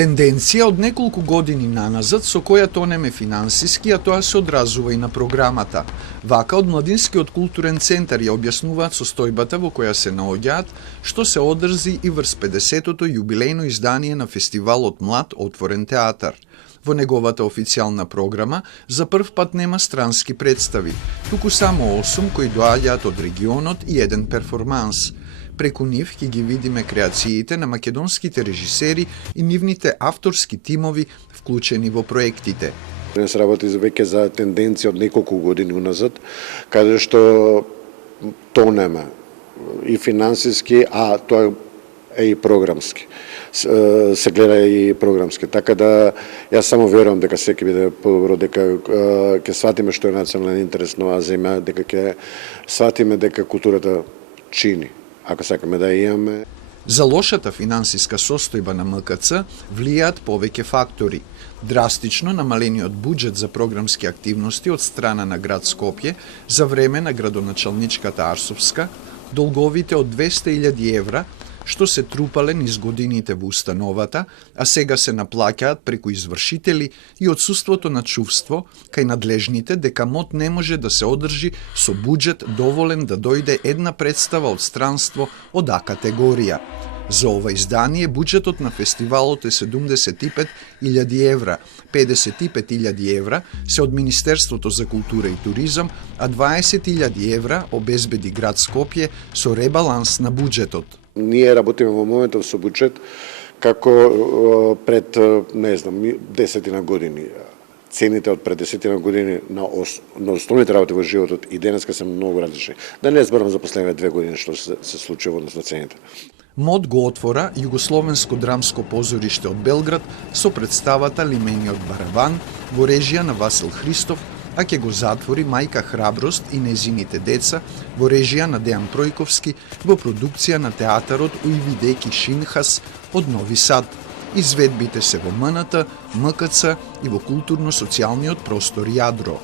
Тенденција од неколку години наназад со која тонеме финансиски, а тоа се одразува и на програмата. Вака од Младинскиот културен центар ја објаснуваат состојбата во која се наоѓаат, што се одржи и врз 50-тото јубилејно издание на фестивалот Млад отворен театар. Во неговата официјална програма за прв пат нема странски представи, туку само 8 кои доаѓаат од регионот и еден перформанс. Преку нив ќе ги видиме креациите на македонските режисери и нивните авторски тимови вклучени во проектите. Не се работи веќе за тенденција од неколку години уназад, каде што тонеме и финансиски, а тоа е и програмски. Се гледа и програмски. Така да јас само верувам дека секој биде подобро, дека ќе сватиме што е национален интерес на оваа земја, дека ќе сватиме дека културата чини, ако сакаме да имаме. За лошата финансиска состојба на МКЦ влијаат повеќе фактори. Драстично намалениот буџет за програмски активности од страна на град Скопје за време на градоначалничката Арсовска, долговите од 200.000 евра, што се трупале низ годините во установата, а сега се наплаќаат преку извршители, и отсуството на чувство кај надлежните дека МОТ не може да се одржи со буџет доволен да дојде една представа од странство од А категорија. За ова издание буџетот на фестивалот е 75.000 евра, 55.000 евра се од Министерството за култура и туризам, а 20.000 евра обезбеди град Скопје со ребаланс на буџетот. Ние работиме во моментов со буџет како пред, не знам, 10 години. Цените од пред 10 години на основните работи во животот и денеска се многу различни. Да не зборам за последните 2 години што се случи во однос на цените. МОД го отвора Југословенско драмско позориште од Белград со представата Лимениот барабан во режија на Васил Христов, а ќе го затвори Мајка Храброст и незините деца во режија на Дејан Пројковски во продукција на театарот Уивидеки Шинхас од Нови Сад. Изведбите се во МНТ, МКЦ и во културно-социјалниот простор Јадро.